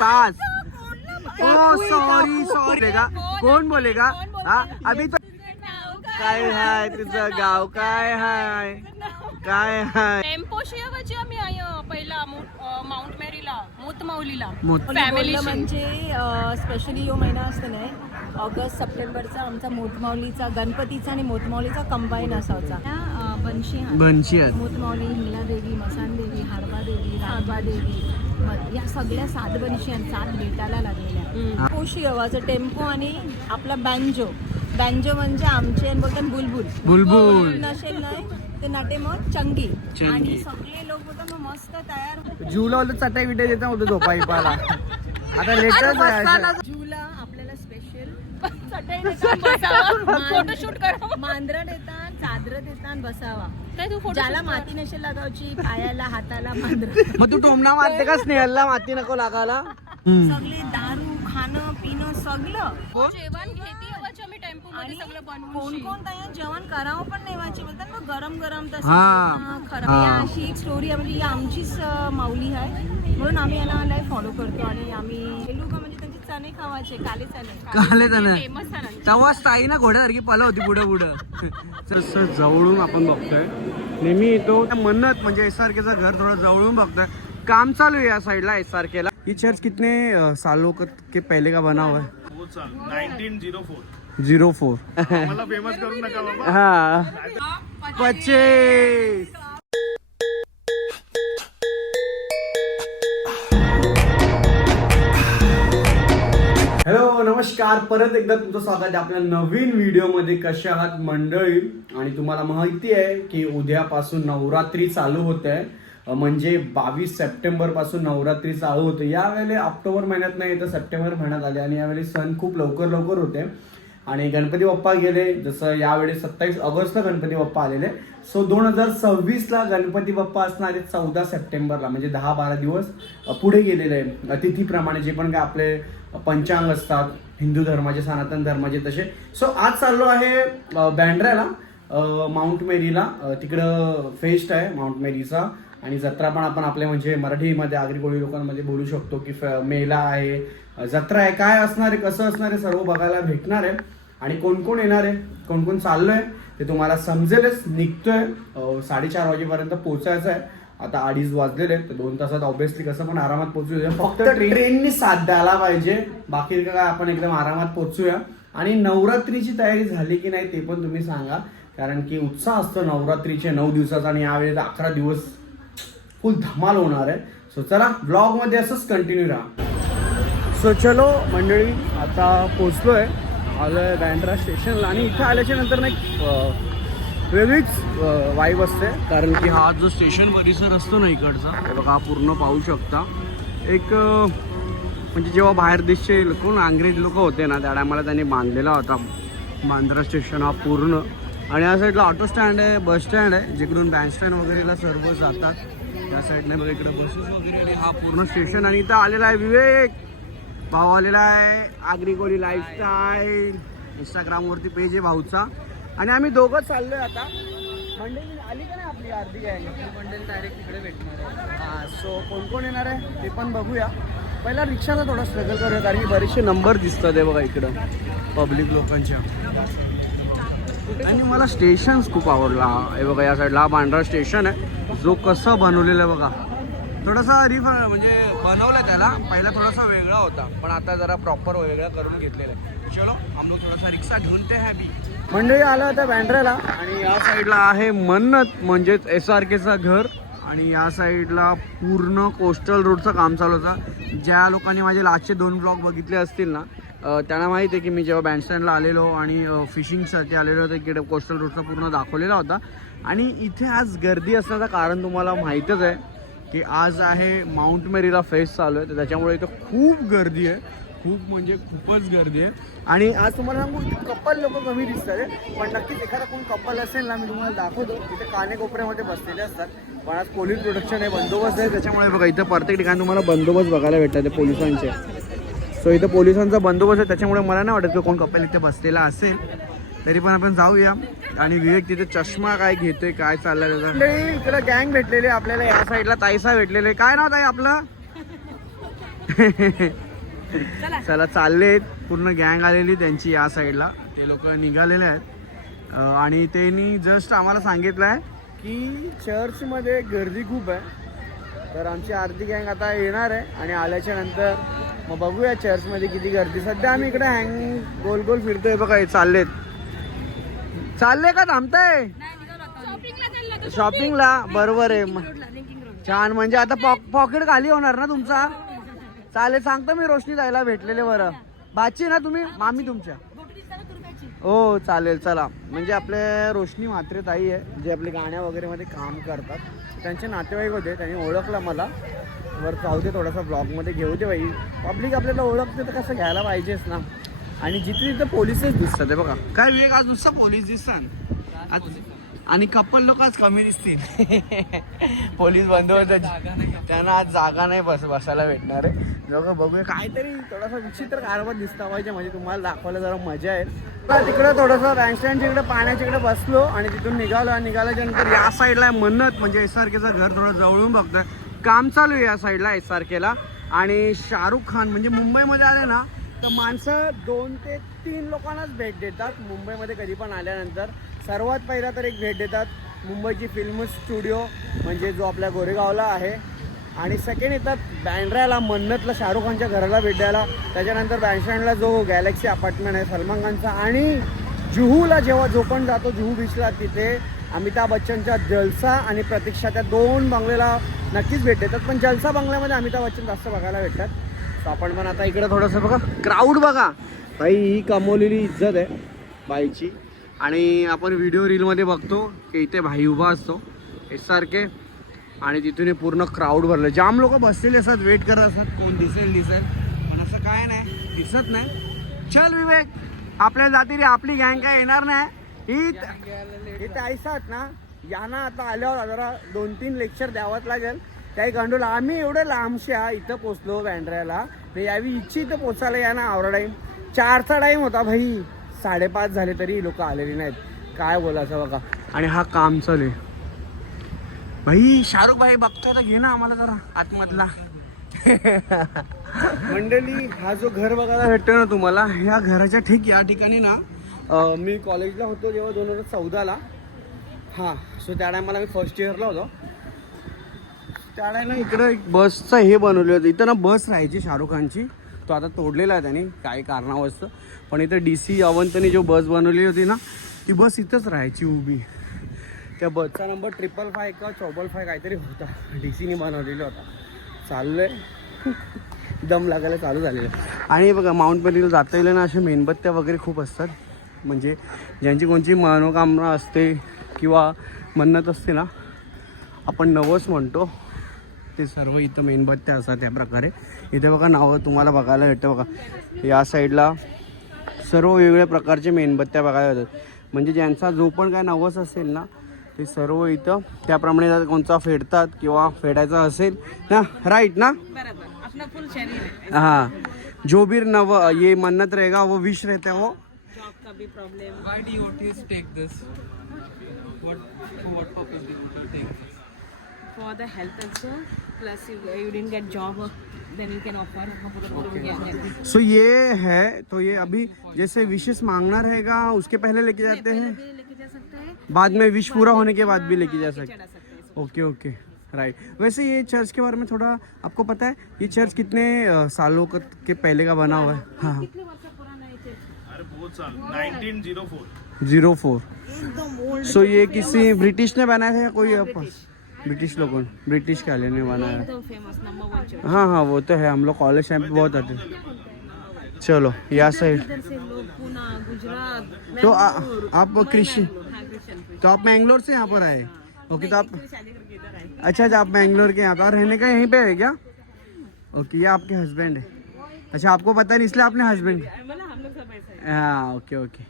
तास. ओ sorry sorry का कोण बोलेगा? हा अभि तो काय हाय तुझं गाव? काय हाय? काय हाय? ऐवजी आम्ही आय- पहिला मु- माउंट मेरीला मुतमाऊलीला मुत- फॅमिली बोललं म्हणजे स्पेशली यो महिना असतो नाही ऑगस्ट सप्टेंबरचा आमचा मोठमाऊलीचा गणपतीचा आणि मोठमाऊलीचा कंबाईन असायचा. बनशी हा. आहेत. मोठमाऊली हिंगला देवी मसान देवी हाडबा देवी राजबा देवी म- या सगळ्या सात बनशी आणि सात भेटायला लागलेल्या पोशी हवाचं टेम्पो आणि आपला बँजो. बँजो म्हणजे आमचे बोलतात बुलबुल. बुलबुल. नसेल नाही ते नाटे मग चंगी. चंगी. आणि सगळे लोक बोलतात मग मस्त तयार जीवला होतं चटाई बिटाई देता होतं झोपा इपाला आता लेटच आहे जूला आपल्याला स्पेशल फोटोशूट करा. मांजरा देतात. देतात बसावा. काय तू फोटो ज्याला माती नसेल लागायची पायाला हाताला मांजरा. मग तू टोमना मारते का स्नेहलला माती नको लागायला? सगळे दारू खाणं पिणं सगळं. जेवण घेते आम्ही टेम्पो मध्ये सगळं कोण बनवून कोण जेवण करावं पण नाही वाचे बोलतात ना गरम गरम तसं हा. हा, खरं. हा. या अशी एक स्टोरी आहे म्हणजे ही आमचीच अं, माऊली आहे. म्हणून आम्ही यांना फॉलो करतो आणि आम्ही हे लोक चणे खावायचे काले चणे. काले फेमस. तेव्हा स्थायी ना घोड्यासारखी पला होती पुढं पुढं. जसं जवळून आपण बघतोय नेहमी येतो मन्नत म्हणजे एस आर केचं घर थोडं जवळून बघतोय. काम चालू आहे या साईडला एस आर केला ही चर्च कितने सालों क- पहले का बना हुआ है? वो साल 1904 जीरो फोर मला फेमस करू नका बाबा. हा. पच्चीस. नमस्कार परत एकदा तुमचं स्वागत आहे आपल्या नवीन व्हिडिओमध्ये. कशा आहात मंडळी? आणि तुम्हाला माहिती आहे की उद्यापासून नवरात्री चालू होते. आहे म्हणजे बावीस सप्टेंबरपासून नवरात्री चालू होते. यावेळी ऑक्टोबर महिन्यात नाही तर सप्टेंबर महिन्यात आले. आणि यावेळी सण खूप लवकर लवकर होते. आणि गणपती बाप्पा गेले. जसं यावेळी सत्तावीस ऑगस्टला गणपती बाप्पा आलेले. सो दोन हजार सव्वीसला गणपती बाप्पा असणार चौदा सप्टेंबरला म्हणजे दहा बारा दिवस पुढे गेलेले. आहे अतिथीप्रमाणे जे पण काय आपले पंचांग असतात हिंदू धर्माचे सनातन धर्माचे तसे. सो आज चाललो आहे बँड्राला. माउंट मेरीला. तिकडं फेस्ट आहे माउंट मेरीचा. आणि जत्रा पण आपण आपल्या म्हणजे मराठीमध्ये आगरी कोळी लोकांमध्ये बोलू शकतो की फ- मेला आहे. जत्रा आहे. काय असणार आहे कसं असणार आहे सर्व बघायला भेटणार आहे. आणि कोण कोण येणार आहे कोण कोण चाललोय ते तुम्हाला समजेलच. निघतोय साडेचार वाजेपर्यंत पोचायचं आहे. आता अडीच वाजलेले आहेत तर दोन तासात ऑब्विसली कसं पण आरामात पोहोचू फक्त ट्रेननी साथ द्यायला पाहिजे. बाकी काय आपण एकदम आरामात पोहोचूया. आणि नवरात्रीची तयारी झाली की नाही ते पण तुम्ही सांगा. कारण की उत्साह असतो नवरात्रीचे नऊ दिवसाचा आणि यावेळेस अकरा दिवस फुल धमाल होणार आहे. सो चला ब्लॉगमध्ये असंच कंटिन्यू राहा. सो चलो मंडळी आता पोचलोय आलोय बँड्रा स्टेशनला आणि इथे आल्याच्यानंतर ना एक अं, वेगळीच वाईब असते. कारण की हा जो स्टेशन परिसर असतो ना इकडचा हे बघा हा पूर्ण पाहू शकता. एक म्हणजे जेव्हा बाहेर देशचे कोण अंग्रेज लोक होते ना त्या टायमाला त्यांनी बांधलेला होता. मांद्रा स्टेशन हा पूर्ण. आणि या साईडला ऑटो स्टँड आहे बस स्टँड आहे जिकडून बँड स्टँड वगैरेला सर्व जातात. या साईडने मग इकडे बसेस वगैरे आणि हा पूर्ण स्टेशन आणि इथं आलेला आहे विवेक. भाऊ आलेला आहे. आगरी कोळी लाईफस्टाईल इंस्टाग्रामवरती पेज आहे भाऊचा. आणि आम्ही दोघं चाललोय आता. मंडळी आली का नाही आपली अर्धी काय मंडळी डायरेक्ट तिकडे भेटणार आहे. हां सो कोण कोण येणार आहे ते पण बघूया. पहिला रिक्षाला थोडा स्ट्रगल करूया कारण की बरेचसे नंबर दिसतात आहे बघा इकडं. पब्लिक लोकांच्या. आणि मला स्टेशन्स खूप आवडला. हे बघा या साईडला हा पांढरा स्टेशन आहे. जो कसं बनवलेलं आहे बघा. थोडासा रिफ म्हणजे बनवलं त्याला. पहिला थोडासा वेगळा होता पण आता जरा प्रॉपर वेगळा करून घेतलेला आहे. चलो हम लोग थोडासा रिक्षा घेऊन ते हॅबी मंडळी आलं होतं बँड्राला. आणि या साईडला आहे मन्नत म्हणजेच एस आर केचं घर. आणि या साईडला पूर्ण कोस्टल रोडचं काम चालू होतं. ज्या लोकांनी माझे लास्टचे दोन ब्लॉग बघितले असतील ना त्यांना माहिती आहे की मी जेव्हा बँडस्टँडला आलेलो आणि फिशिंगसाठी आलेलो होतो इकडे कोस्टल रोडचा पूर्ण दाखवलेला होता. आणि इथे आज गर्दी असण्याचं कारण तुम्हाला माहीतच आहे. की आज आहे माउंट मेरीला फेस्ट चालू आहे तर त्याच्यामुळे इथं खूप गर्दी आहे. खूप म्हणजे खूपच गर्दी आहे. आणि आज तुम्हाला सांगू कपल लोक कमी दिसतात आहे पण नक्कीच एखादा कोण कपल असेल ना मी तुम्हाला दाखवतो. इथे कानेकोपऱ्यामध्ये बसलेले असतात पण आज पोलीस प्रोटेक्शन आहे बंदोबस्त आहे. त्याच्यामुळे बघा इथं प्रत्येक ठिकाणी तुम्हाला बंदोबस्त बघायला भेटतात ते पोलिसांचे. सो इथं पोलिसांचा बंदोबस्त आहे त्याच्यामुळे मला नाही वाटत की कोण कपल इथे बसलेला असेल. तरी पण आपण जाऊया. आणि विवेक तिथे चष्मा काय घेतोय काय चाललंय त्याचा? इकडे गँग भेटलेले आपल्याला या साईडला ताईसा भेटलेले. काय नाव ताई आपलं? चला. चाललेत. पूर्ण गँग आलेली त्यांची या साईडला ते लोक निघालेले आहेत. आणि त्यांनी जस्ट आम्हाला सांगितलं आहे की चर्चमध्ये गर्दी खूप आहे. तर आमची आरती गँग आता येणार आहे. आणि आल्याच्यानंतर मग बघूया चर्चमध्ये किती गर्दी. सध्या आम्ही इकडे हँग गोल गोल फिरतोय बघा चाललेत. चालले का थांबताय? शॉपिंगला बरोबर आहे. छान म्हणजे आता पॉक पॉकेट खाली होणार ना तुमचा? चालेल सांगतो मी रोशनी जायला भेटलेले बरं. बाची ना तुम्ही? मामी तुमच्या. हो चालेल चला. म्हणजे आपले रोशनी म्हात्रे ताई आहे जे आपले गाण्या वगैरे मध्ये काम करतात. त्यांचे नातेवाईक होते त्यांनी ओळखलं मला. वर दे थोडासा ब्लॉगमध्ये घेऊ दे बाई. पब्लिक आपल्याला ओळखते तर कसं घ्यायला पाहिजेच ना. आणि जिथे तिथे पोलिसच दिसतात बघा. काय विवेक आज नुसतं पोलीस दिसतात? आज- आणि कपल लोक आज कमी दिसतील. पोलीस बंदोबस्त त्यांना आज जागा नाही बस बसायला भेटणार आहे. लोक बघूया. काहीतरी थोडासा विचित्र कारभार दिसता पाहिजे. म्हणजे तुम्हाला दाखवायला जरा मजा आहे तर तिकडं थोडंसं बँडस्टँडच्या इकडे पाण्याच्या इकडे बसलो आणि तिथून निघालो. आणि निघाल्याच्या नंतर या साईडला मन्नत म्हणजे एस आर केचं घर थोडं जवळून बघतोय. काम चालू आहे या साईडला एस आर केला. आणि शाहरुख खान म्हणजे मुंबईमध्ये आले ना तर माणसं दोन ते तीन लोकांनाच भेट देतात. मुंबईमध्ये कधी पण आल्यानंतर सर्वात पहिला तर एक भेट देतात मुंबईची फिल्म स्टुडिओ म्हणजे जो आपल्या गोरेगावला आहे. आणि सेकंड येतात बँड्राला मन्नतला शाहरुख खानच्या घराला भेट द्यायला. त्याच्यानंतर बँडस्टँडला जो गॅलेक्सी अपार्टमेंट आहे सलमान खानचा. आणि जुहूला जेव्हा जो पण जातो जुहू बीचला तिथे अमिताभ बच्चनच्या जलसा आणि प्रतीक्षा त्या दोन बंगल्याला नक्कीच भेट देतात. पण जलसा बंगल्यामध्ये अमिताभ बच्चन जास्त बघायला भेटतात. आपण पण आता इकडे थोडंसं बघा क्राऊड बघा. भाई ही कमवलेली इज्जत आहे बाईची आणि आपण व्हिडिओ रीलमध्ये बघतो की इथे भाई उभा असतो. यासारखे आणि तिथून हे पूर्ण क्राऊड भरलं. जाम लोक बसलेले असतात वेट करत असतात. कोण दिसेल दिसेल. पण असं काय नाही. दिसत नाही. चल विवेक. आपल्या जाती रे आपली गँग काय येणार नाही. ही इथे ऐसात ना. यांना आता आल्यावर जरा दोन तीन लेक्चर द्यावंच लागेल. काही गांडूला आम्ही एवढं लांबशा इथं पोचलो बँड्र्याला तर यावी इच्छी इथं पोचायला या ना आवरा टाईम चारचा टाईम होता भाई. साडेपाच झाले तरी लोक आलेली नाहीत. काय बोलायचं बघा. आणि हा काम चालू आहे. भाई शाहरुख भाई बघतोय तर घे ना आम्हाला जरा आतमधला. मंडळी हा जो घर बघायला भेटतो ना तुम्हाला ह्या घराच्या ठीक या ठिकाणी ना मी कॉलेजला होतो जेव्हा दोन हजार चौदाला. हां सो त्या टायमाला मी फर्स्ट इयरला होतो. त्याला ना इकडं एक बसचं हे बनवलं होतं. इथं ना बस राहायची शाहरुख खानची. तो आता तोडलेला आहे त्याने काही कारणावरचं पण इथं डी सी अवंतने जो बस बनवली होती ना ती बस इथंच राहायची उभी. त्या बसचा नंबर ट्रिपल फाय किंवा चौबल फाय काहीतरी होता. डी सीने बनवलेला होता. चाललंय. दम लागायला चालू झालेलं. आणि बघा माउंट पेरीला जाता येईल ना अशा मेणबत्त्या वगैरे खूप असतात. म्हणजे ज्यांची कोणची मनोकामना असते किंवा मन्नत असते ना आपण नवस म्हणतो. ते सर्व इथं मेणबत्त्या असतात त्या प्रकारे. इथे बघा नावं तुम्हाला बघायला भेटतं बघा. या साईडला सर्व वेगवेगळ्या प्रकारचे मेणबत्त्या बघायला भेटतात. म्हणजे ज्यांचा जो पण काय नवस असेल ना ते सर्व इथं त्याप्रमाणे जर कोणचा फेडतात किंवा फेडायचा असेल ना राईट ना? हाँ. जो भी नव ये मन्नत रहेगा वो विश रहता है वो. For the health also. Then you can offer. Okay. So ये है तो ये अभी जैसे विशेष मांगना रहेगा उसके पहले लेके जाते हैं? लेके जा सकते हैं। बाद में विश पूरा होने के बाद भी लेके जा सकते चढ़ा सकते हैं। ओके ओके राइट वैसे ये चर्च के बारे में थोड़ा आपको पता है ये चर्च कितने सालों का- पहले का बना हुआ है? हाँ हाँ। कितने वर्ष पुराना है चर्च अरे बहुत साल 1904 ज़ीरो फोर सो ये किसी ब्रिटिश ने बनाया है या कोई अपन ब्रिटिश लोगों ने ब्रिटिश के लेने वाला है हाँ हाँ वो तो है हम लोग कॉलेज टाइम पे बहुत आते हैं चलो या साइड। तो आ, आप कृषि हाँ। तो आप मैंगलोर से यहाँ पर आए? ओके तो आप अच्छा अच्छा आप मैंगलोर के यहाँ पे और रहने का यहीं पे है क्या? ओके ये आपके हस्बैंड है। अच्छा आपको पता नहीं इसलिए आपने हस्बैंड मतलब हैं। हाँ ओके ओके।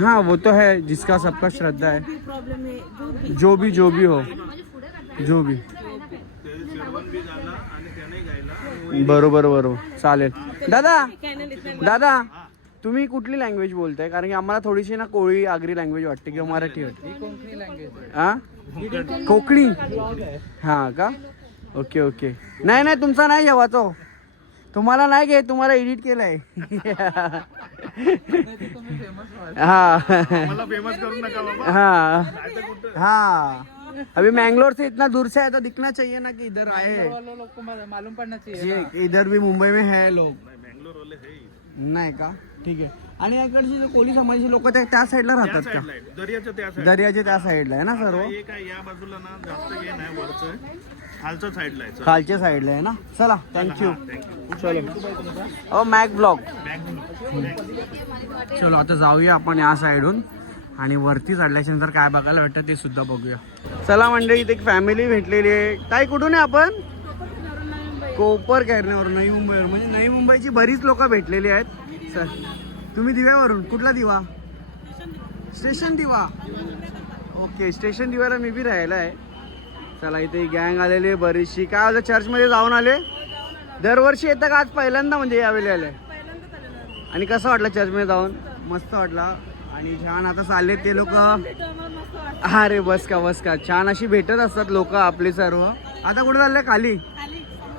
हाँ वो तो है जिसका सबका श्रद्धा है। जो भी जो भी हो। जो भी। बरोबर बरोबर। चालेल। दादा दादा तुम्ही कुठली लँग्वेज बोलताय? कारण की आम्हाला थोडीशी ना कोळी आगरी लँग्वेज वाटते किंवा मराठी वाटते. हा कोकणी. हा का? Okay okay. नाही नाही तुमचा नाही जेव्हा तो हो. तुम्हाला नाही घे तुम्हाला एडिट केलंय. हा. मला फेमस करू नका बाबा. हाँ. हाँ. अभी मैंगलोर से इतना दूर से है तो दिखना चाहिए ना कि इधर आए हैं लोग को मालूम पड़ना चाहिए ये इधर भी मुंबई में है लोग. बँगलोर वाले हे नाही का? ठीक आहे. आणि इकडचे जे कोली समाजाचे लोक त्या त्या साईडला राहतात का? दर्याच्या त्या दर्याच्या त्या साईडला आहे ना सर्व? हे काय या बाजूला ना जास्त हे नाही वरचं खालच्या साईडला आहे खालच्या साईडला आहे ना? चला थँक्यू चलो. ओ मॅक ब्लॉग चलो आता जाऊया आपण या साईडून आणि वरती चढल्याच्या नंतर काय बघायला भेटतं ते सुद्धा बघूया. चला मंडळी इथे एक फॅमिली भेटलेली आहे. ताई कुठून आहे आपण? कोपर कॅरण्यावरून नवी मुंबईवर म्हणजे नवी मुंबईची बरीच लोक भेटलेली आहेत. सर तुम्ही दिव्यावरून कुठला दिवा? स्टेशन दिवा. ओके स्टेशन दिव्याला मी बी राहिला आहे चला इथे गँग आलेली आहे बरीचशी. काय होतं चर्चमध्ये जाऊन आले? दरवर्षी येतं का आज? पहिल्यांदा म्हणजे यावेळी आले? आणि कसं वाटलं चर्चमध्ये जाऊन? मस्त वाटला. आणि छान आता चालले ते लोक. हा रे बस का बस का. छान अशी भेटत असतात लोक आपले सर्व. आता कुठे चालले? खाली?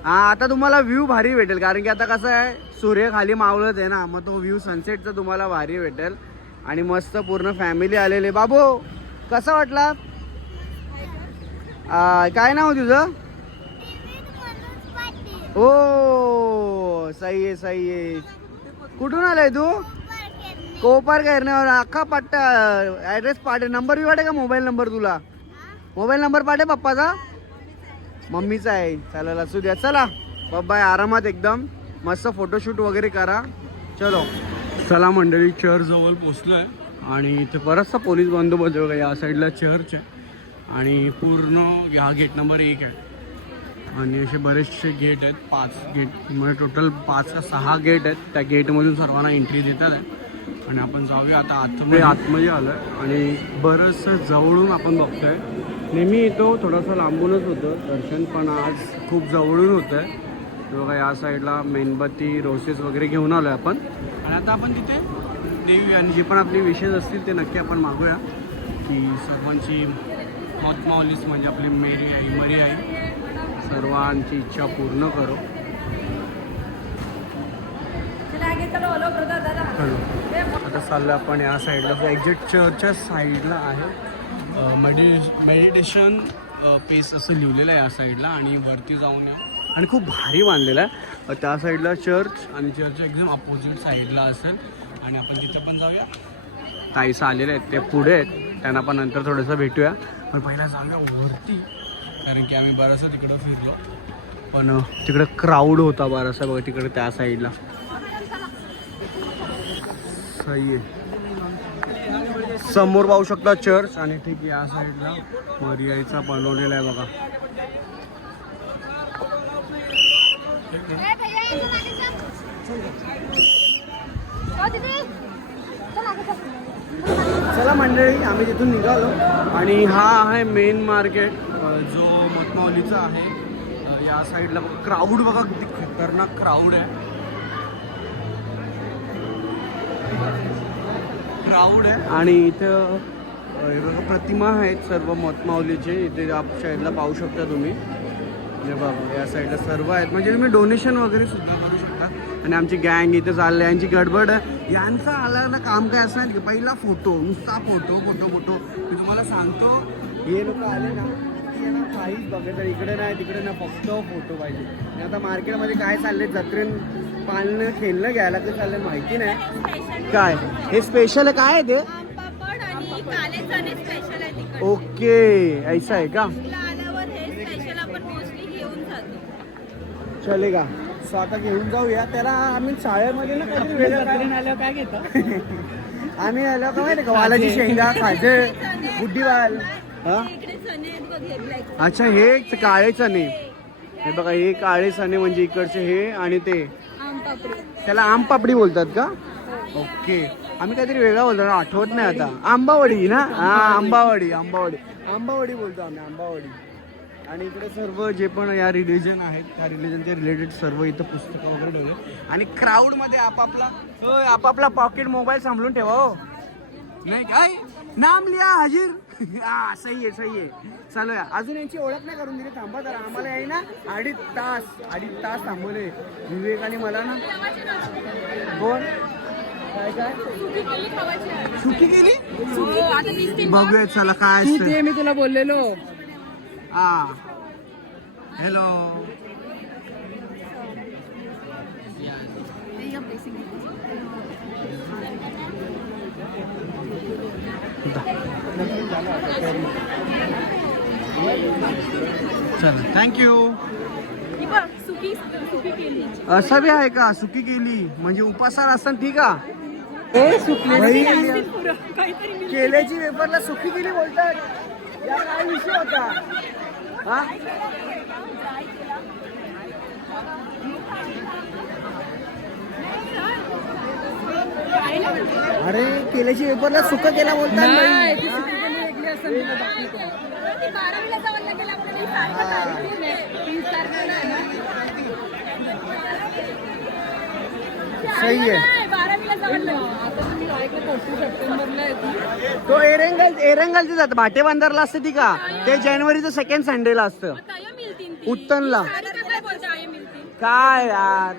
हा आता तुम्हाला व्ह्यू भारी भेटेल. कारण की आता कसं आहे सूर्य खाली मावळत आहे ना. मग तो व्ह्यू सनसेटचा तुम्हाला भारी भेटेल. आणि मस्त पूर्ण फॅमिली आलेले. बाबू कसा वाटला? आ, काय नाव तुझं? ओ सही आहे सही आहे. कुठून आलाय तू? कोपार करण्यावर अख्खा पट्टा ॲड्रेस पाठे नंबर बी पाठे का मोबाईल नंबर तुला? मोबाईल नंबर पाठे पप्पाचा. मम्मीचा आहे. चालेल असू द्या. चला. बाय आरामात एकदम. मस्त फोटोशूट वगैरे करा. चलो. चला मंडळी चर्च जवळ पोचलोय. आणि इथे बराचसा पोलीस बंदोबस्त बघा या साईडला चर्च आहे. आणि पूर्ण हा गेट नंबर एक आहे. आणि असे बरेचसे गेट आहेत पाच गेट म्हणजे टोटल पाच का सहा गेट आहेत. त्या गेटमधून सर्वांना एंट्री देतात. आहे आणि आपण जाऊया आता आतमध्ये. आतमध्ये आलो आहे आणि बरंचसं जवळून आपण बघतोय. नेहमी येतो थोडंसं लांबूनच होतं. दर्शन पण आज खूप जवळून होतं आहे बघा या साईडला मेणबत्ती रोसेस वगैरे घेऊन आलो आहे आपण. आणि आता आपण तिथे देवी आणि जे पण आपले विशेष असतील ते नक्की आपण मागूया. की सर्वांची मौतमावलीस म्हणजे आपली मेरी आई मरी आई. सर्वांची इच्छा पूर्ण करो. चलो. आता चाललं आपण या साईडला एक्झॅक्ट चर्चच्या साईडला आहे. मेडि मेडिटेशन पेस असं लिहिलेलं आहे या साईडला आणि वरती जाऊन या. आणि खूप भारी बांधलेलं आहे. त्या साईडला चर्च आणि चर्चच्या एकदम अपोजिट साईडला असेल. आणि आपण तिथे पण जाऊया. ताईस आलेले आहेत. ते पुढे आहेत. त्यांना पण नंतर थोडंसं भेटूया पण पहिला जाऊया वरती कारण की आम्ही बराचसा तिकडं फिरलो पण तिकडं क्राऊड होता बराचसा बघा तिकडे त्या साईडला सही आहे समोर पाहू शकता चर्च आणि ठीक आहे या साईडला मरियाईचा बनवलेला आहे बघा चला मंडळी आम्ही तिथून निघालो. आणि हा आहे मेन मार्केट जो मतमावलीचा आहे. या साईडला बघा क्राऊड बघा किती खतरनाक क्राऊड आहे. क्राऊड आहे. आणि इथं बघा प्रतिमा आहेत सर्व मतमावलीचे इथे आप साईडला पाहू शकता तुम्ही. हे बघा या साईडला सर्व आहेत. म्हणजे तुम्ही डोनेशन वगैरे सुद्धा करू शकता. आणि आमची गँग इथे चालले यांची गडबड आहे. यांचं आलं काम काय असणार की पहिला फोटो नुसता फोटो फोटो फोटो. मी तुम्हाला सांगतो हे लोक आले ना की यांना काहीच बघायचं इकडे नाही तिकडे ना फक्त फोटो पाहिजे. आणि आता मार्केटमध्ये काय चाललंय? जत्रेन पाळणं खेळणं घ्यायला तर चाललंय माहिती नाही. काय? हे स्पेशल काय आहे ते? ओके ऐसा आहे का? जातो. चलेगा सो आता घेऊन जाऊया. त्याला आम्ही शाळेमध्ये ना काहीतरी वेगळं काय आल्यावर काय घेतो? आम्ही आलो का माहिती का वालाची शेंगा खाजे बुड्डीवाल हा? अच्छा हे काळे चणे. हे बघा हे काळे चणे म्हणजे इकडचे हे आणि ते. त्याला आम पापडी बोलतात का? ओके. आम्ही काहीतरी वेगळा बोलतो आठवत नाही आता. आंबावडी ना? हा आंबावडी आंबावडी. आंबावडी बोलतो आम्ही आंबावडी. आणि इकडे सर्व जे पण या रिलिजन आहेत त्या रिलिजनचे रिलेटेड सर्व इथं पुस्तकं वगैरे ठेवले. आणि क्राऊडमध्ये आपापला होय, आपापला पॉकेट मोबाईल सांभाळून ठेवा हो. नाही काय नाम लिया हाजीर. हा सही आहे सही आहे. चालूया अजून यांची ओळख नाही करून दिली थांबा जरा. आम्हाला आहे ना अडीच तास अडीच तास थांबवले. विवेक आणि मला ना. कोण? काय काय? सुकी केली? बघूया चला काय असतं. मी तुला बोललेलो? हा. हॅलो चला थँक्यू असं बी आहे का? सुकी केली. म्हणजे उपासार असताना ती का केल्याची वेफरला सुकी केली बोलतात. या काय विषय होता. हा? अरे केल्याची वेफरला सुक केला बोलतात. सही आहे. तो एरंगल एरंगलचे जात भाटे बांधारला असते ती का? ते जानेवारीचं सेकंड संडेला असतं. उत्तनला. काय यार?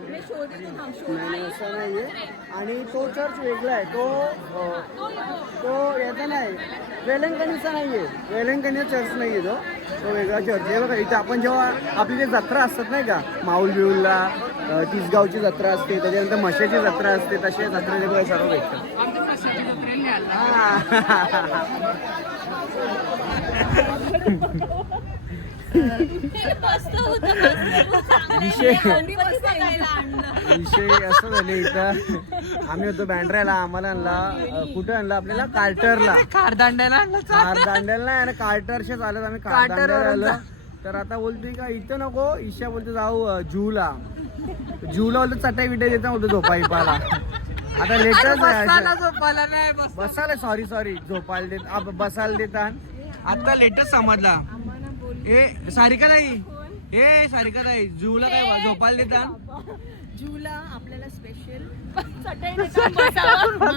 आणि तो चर्च वेगळा आहे. तो अं, तो याचा नाही. वेलंकणीचा नाहीये. वेलंकणीचा चर्च नाहीये तो. तो वेगळा चर्च आहे. बघा इथे आपण जेव्हा आपली जे जत्रा असतात नाही का माऊल बिऊलला तिसगावची जत्रा असते त्याच्यानंतर म्हशाची जत्रा असते तसे जत्रेचे बघा सर्व भेटतात. विषय विषय असं झाले इथं. आम्ही होतो बँड्राला आम्हाला आणला कुठे आणला आपल्याला? कार्टरला कारदांड्याला आणलं. कार दांड्याला नाही आणि कार्टरशे चालत आम्ही कार दांड्याला आलो. तर आता बोलतोय का इथं नको ईशा बोलतो जाऊ जूला. जूला बोलतो चटाई बिटाई देता बोलतो झोपा इपाला आता लेटच झोपायला नाही बस बसायला सॉरी सॉरी झोपायला देत बसायला देतात. आता लेटच समजला. ए सारिका नाही ए सारिका नाही जूला काय झोपायला देतात? जूला आपल्याला स्पेशल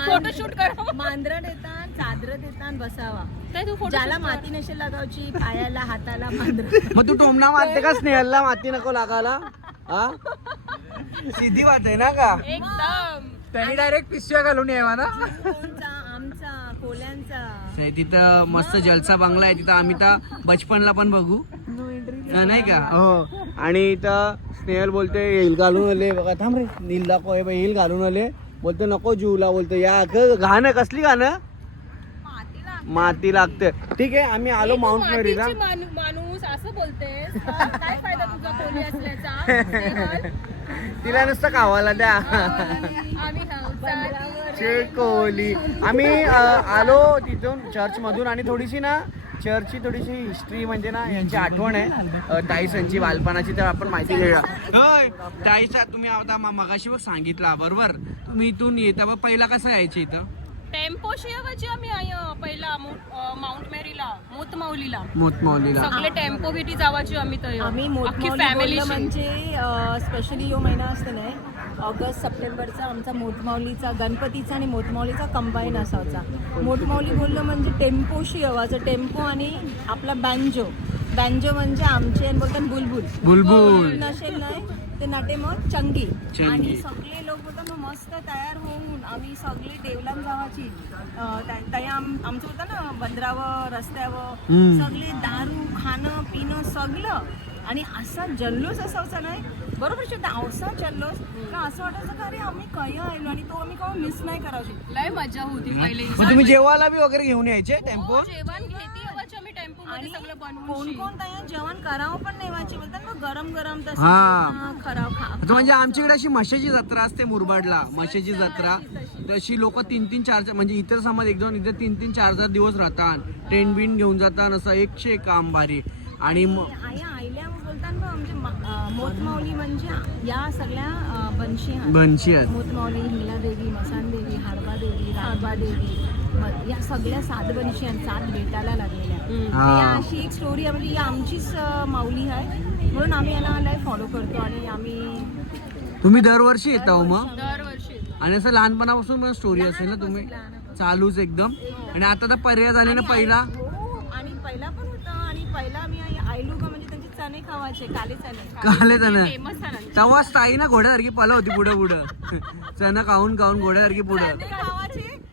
फोटोशूट करा मांजरा देतात. चादर देतात बसावा. काय तू फोटो ज्याला माती नसेल लागावची पायाला हाताला मांजरा मग तू टोमना मारते का स्नेहलला माती नको लागायला? हा? सीधी बात आहे ना का? एकदम. त्यांनी डायरेक्ट पिशव्या घालून यावा ना. कोणचा आमचा कोल्यांचा. तिथं मस्त जलसा बंगला आहे तिथं आम्ही तर बचपनला पण बघू. नाही का? हो. आणि इथं स्नेहल बोलते येईल घालून आले. बघा थांब रे. नील दाखव हे येईल घालून आले. बोलतो नको जीवला बोलतो या ग- गाणं कसली गाणं? माती लागते. ठीक आहे आम्ही आलो माउंट मेरीला माणूस असं बोलते काय फायदा तुझा कोणी असल्याचा? तिला नुसतं खावाला द्या. कोहली आम्ही आलो तिथून चर्च मधून आणि थोडीशी ना चर्चची थोडीशी हिस्ट्री म्हणजे ना यांची आठवण आहे. ताईसांची बालपणाची तर आपण माहिती घेऊया. होय ताईसा तुम्ही आता मगाशी बघ सांगितला बरोबर? तुम्ही इथून येता बघ पहिला कसं यायचे इथं? टेम्पो शिवाजी आम्ही आय- पहिला मो- माउंट मेरीला मोतमाऊलीला. मोतमौलीला सगळे टेम्पो बिटी जावाची आम्ही तर आम्ही अख्खी फॅमिली म्हणजे स्पेशली यो महिना असतो नाही ऑगस्ट सप्टेंबरचा आमचा मोठमाऊलीचा गणपतीचा आणि मोठमाऊलीचा कंबाईन असायचा. मोठमाऊली बोललं म्हणजे टेम्पोशी आवाज टेम्पो आणि आपला बँजो बँजो म्हणजे आमचे बोलतात बुलबुल. बुलबुल नसेल नाही ते नाटे मग चंगी. आणि सगळे लोक बोलतात मग मस्त तयार होऊन आम्ही सगळे देवलां जावाची अं, त्या- त्या आम- आमचं होतं ना बंदरावर रस्त्यावर. सगळे दारू खाणं पिणं सगळं आणि असा जल्लोष असायचा नाही. बरोबर शुद्ध असा जल्लोष का असं वाटायचं का अरे आम्ही काय आलो आणि तो आम्ही केव्हा मिस नाही करायची? लय मजा होती पहिले. मग तुम्ही जेवायला बी वगैरे घेऊन यायचे टेम्पो? हो, जेवण घेते. आम्ही टेम्पो मध्ये आणि सगळं कोण बनवून कोण तयार जेवण करावं पण नाही वाची बोलतात ना गरम गरम तसं हा. खराब खा आता म्हणजे आमच्याकडे अशी म्हशीची जत्रा असते मुरबाडला. म्हशीची जत्रा. तशी लोक तीन तीन चार चार म्हणजे इतर समाज एक दोन इथे तीन तीन चार चार दिवस राहतात. टेंट बिन घेऊन जातात असं एकशे एक काम भारी. आणि म- आई आईल्या बोलतात ना म्हणजे मा- अं, मोतमाऊली म्हणजे या सगळ्या बनशी आहेत. बनशी आहेत. देवी मसान देवी हाडबा देवी राजबा देवी म- या सगळ्या सात बनशी आहेत सात भेटायला लागलेल्या अशी एक स्टोरी आहे म्हणजे ही आमचीच माऊली आहे. म्हणून आम्ही याला लय फॉलो करतो आणि आम्ही तुम्ही दरवर्षी येता हो मग? दरवर्षी. आणि असं लहानपणापासून पण स्टोरी असेल ना तुम्ही? चालूच एकदम. आणि आता तर पर्याय झाले ना पहिला? हो पहिला पण होता आणि पहिला मी आई- आयलुका म्हणजे त्यांचे चणे काले चणे. काले चणे. तेव्हाच ताई ना. घोड्यासारखी पला होती पुढे पुढं. चणा खाऊन खाऊन घोड्यासारखी पुढं.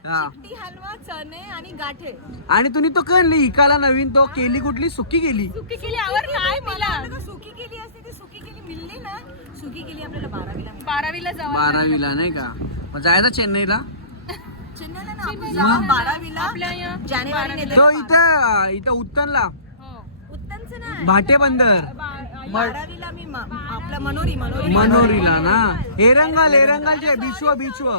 हा. हलवा चणे आणि गाठे. आणि तुम्ही तो कळली इकाला नवीन तो केली कुठली सुकी केली. सुकी केल्यावर काय मला. सुकी केली असती ती सुकी केली मिळली ना. सुकी केली आपल्याला बारावीला. बारावीला जाऊ बारावीला नाही का? मग जायचं चेन्नईला? चेन्नईला ना आपण जेव्हा बारावीला आपल्या जानेवारी तो इथं इथं नाही भाटे बंदर. बारावीला मी म- आपला मनोरी मनोरी. मनोरीला ना? एरंगल एरंगलचे बिचव बिचव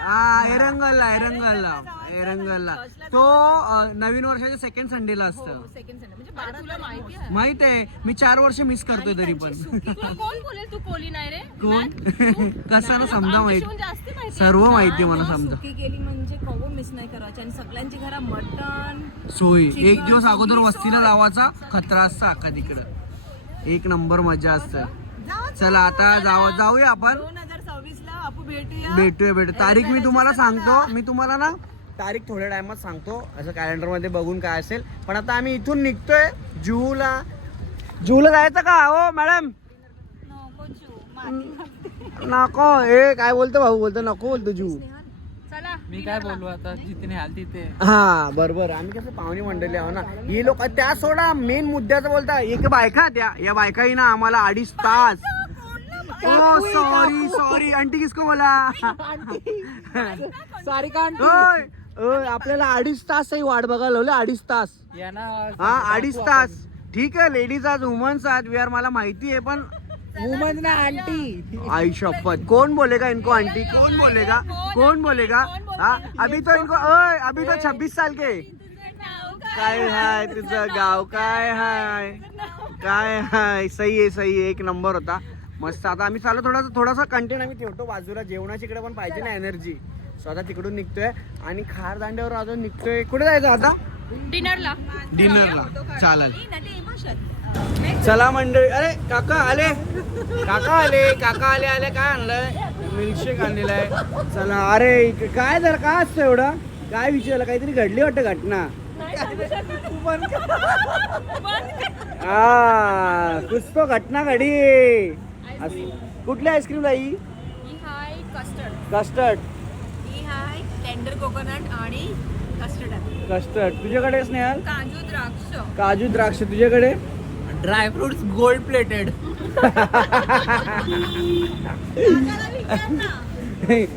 हा एरंगलला एरंगलला एरंगलला तो अं, नवीन वर्षाच्या सेकंड संडेला असतं. सेकंड संडे म्हणजे अरे तुला माहिती आहे. माहीत आहे. मी चार वर्ष मिस करतोय तरी पण. तुला कोण बोलेल? तू कोली नाही रे. कोण? कसं ना समजा माहीत. जास्त माहिती सर्व माहिती मला समजा. सुकी केली म्हणजे कव मिस नाही करायची. आणि सगळ्यांची घरा मटण सोय. एक दिवस अगोदर वस्तीला लावायचा खतरा असता अख्खा तिकडं. एक नंबर मजा असते. चला आता जाऊ जाऊया आपण दोन हजार सव्वीस ला आपू भेटूया. भेटूया भेटू तारीख मी तुम्हाला सांगतो. मी तुम्हाला ना तारीख थोड्या टायमात सांगतो. असं कॅलेंडरमध्ये बघून काय असेल. पण आता आम्ही इथून निघतोय जुहूला जुहूला जायचं का? हो मॅडम. नको चिव, माती नको. हे काय बोलतो भाऊ? बोलतो नको बोलतो जुहू चला मी काय बोलू आता? जिथे न्याल तिथे. हा बरोबर. आम्ही कसं पाहुणी मंडळी आहो ना? ही लोक त्या सोडा. मेन मुद्द्याचं बोलता. एक बायका त्या. या बायकाही ना आम्हाला अडीच तास. ओ सॉरी सॉरी आंटी किसको बोला? सारिका ओय, ओय, आपल्याला अडीच तास वाट बघायला लावले अडीच तास. हा अडीच तास. ठीक आहे लेडीज आज वुमन्स वी आर मला माहिती आहे पण वुमन ना आंटी. आई शपथ. कौन बोलेगा इनको आंटी? कौन बोलेगा? कौन बोलेगा? हाँ अभी तो इनको ओए अभी तो छब्बीस साल के. काय? हाय तुझं गाव काय हाय? काय हाय? सही आहे सही आहे. एक नंबर होता. मस्त. आता आम्ही चालू थोडासा थोडासा कंटेंट आम्ही ठेवतो बाजूला. जेवणाच्याकडे पण पाहिजे ना एनर्जी सो आता तिकडून निघतोय. आणि खार दांड्यावर अजून निघतोय. कुठे जायचं आता? डिनरला. डिनरला. चालेल. चला मंडळी. अरे काका आले. काका आले. काका आले आले. काय आणलंय? मिल्कशेक आणलेला आहे चला. अरे काय जर काय असतं एवढं? काय विचारलं? काहीतरी घडली वाटतं घटना. हा कुछ तो घटना घडी कुठली आईस्क्रीम जाई ही हाय कस्टर्ड. कस्टर्ड. ही हाय टेंडर कोकोनट आणि कस्टर्ड. आहे कस्टर्ड. तुझ्याकडे स्नेहल? काजू द्राक्ष. काजू द्राक्ष. तुझ्याकडे? Dry fruits gold plated.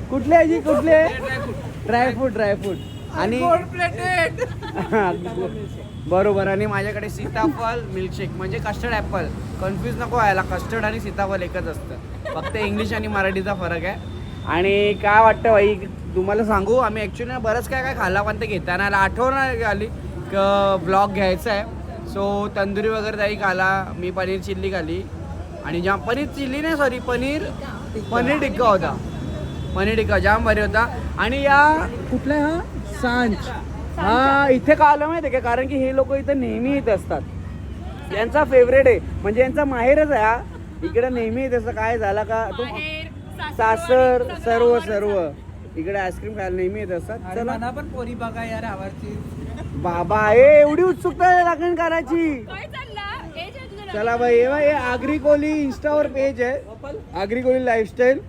कुठले आहे जी? कुठले ड्रायफ्रूट ड्रायफ्रूट आणि बरोबर आणि माझ्याकडे सीताफळ मिल्कशेक म्हणजे कस्टर्ड ॲपल कन्फ्यूज नको व्हायला कस्टर्ड आणि सीताफळ एकच असतं. फक्त इंग्लिश आणि मराठीचा फरक आहे. आणि काय वाटतं भाई तुम्हाला सांगू आम्ही ॲक्च्युली बरंच काय काय खाल्ला पण ते घेताना आठवण आली क ब्लॉग घ्यायचा आहे. सो तंदुरी वगैरे काही खाला मी पनीर चिल्ली खाली आणि जाम पनीर चिल्ली नाही सॉरी पनीर पनीर टिक्का होता. पनीर टिक्का जाम भारी होता. आणि या कुठला हा? सांज हा इथे का आलं माहिती आहे का? कारण की हे लोक इथं नेहमी येत असतात. यांचा फेवरेट आहे. म्हणजे यांचा माहेरच आहे हा. इकडे नेहमी येत असतं काय झाला का? तो सासर सर्व सर्व. इकडे आईस्क्रीम खायला नेहमी येत असतात. चला. पण पोरी बघा यार आवाजची बाबा ए एवढी उत्सुकता आहे लागण करायची. चला भाई हे हे आगरी कोहली इंस्टावर पेज आहे. आगरी कोहली लाईफस्टाईल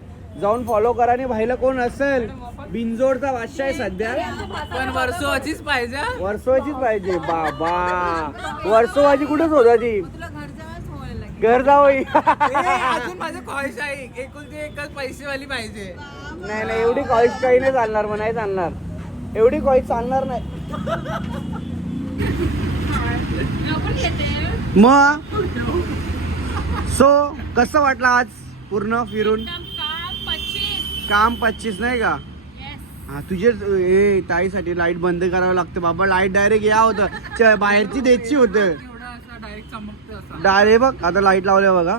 जाऊन फॉलो करा आणि भाईला कोण असेल? बिंजोडचा बादशाह आहे सध्या. पण वर्षोचीच पाहिजे. हा. वर्सोवाचीच पाहिजे. बाबा. वर्सोवाची कुठेच होता ती तुला घर जवळच व्हायला लागेल घर जावं ए, अजून माझं ख्वाहिश आहे एकुलती एकच पैसेवाली पाहिजे. नाही नाही एवढी कॉईस काही नाही चालणार मग नाही चालणार. एवढी कॉईस चालणार नाही. मग? सो कसं वाटलं आज पूर्ण फिरून? काम पच्चीस नाही का? हा तुझे ए ताईसाठी लाइट बंद करावं लागतं बाबा. लाइट डायरेक्ट या होतं. च- बाहेरची द्यायची होतं. एवढा असा डायरेक्ट चमकतो असा. डायरेक्ट बघ आता लाइट लावल्या बघा.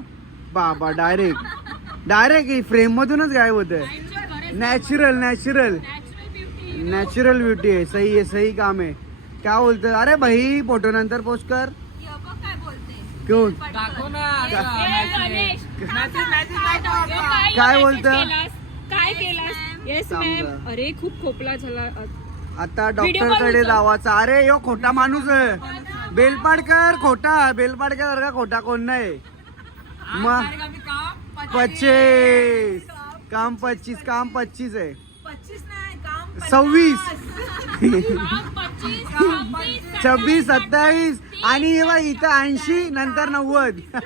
बाबा डायरेक्ट डायरेक्ट फ्रेम मधूनच गायब होत. नॅचरल नॅचरल नॅचरल ब्युटी आहे. सही आहे सही काम आहे. काय बोलतं अरे भाई फोटो नंतर पोस्ट कर. काय बोलतं? काय केलास? येस. मॅम अरे खूप खोकला झाला. आता डॉक्टरकडे. जावाचा. अरे यो खोटा माणूस आहे. बेलपाडकर खोटा. बेलपाडकर सारखा खोटा कोण नाही. मग पच्चीस. काम पच्चीस काम पच्चीस आहे. सव्वीस. छब्बीस सत्तावीस. आणि हे इथं ऐंशी नंतर नव्वद.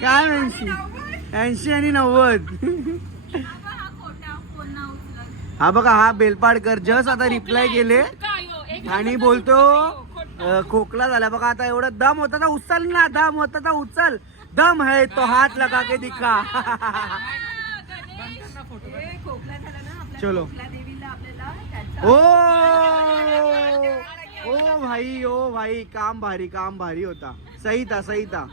काय ऐंशी ऐंशी आणि नव्वद. हा बघा हा बेलपाडकर जस्ट आता रिप्लाय केले आणि बोलतो खोकला झाला. बघा आता एवढं दम होता तर उचल ना दम होता तर उचल. दम है तो हात लगा के दिखा. चलो. ओ! ओ भाई ओ भाई काम भारी काम भारी होता. सही था सही था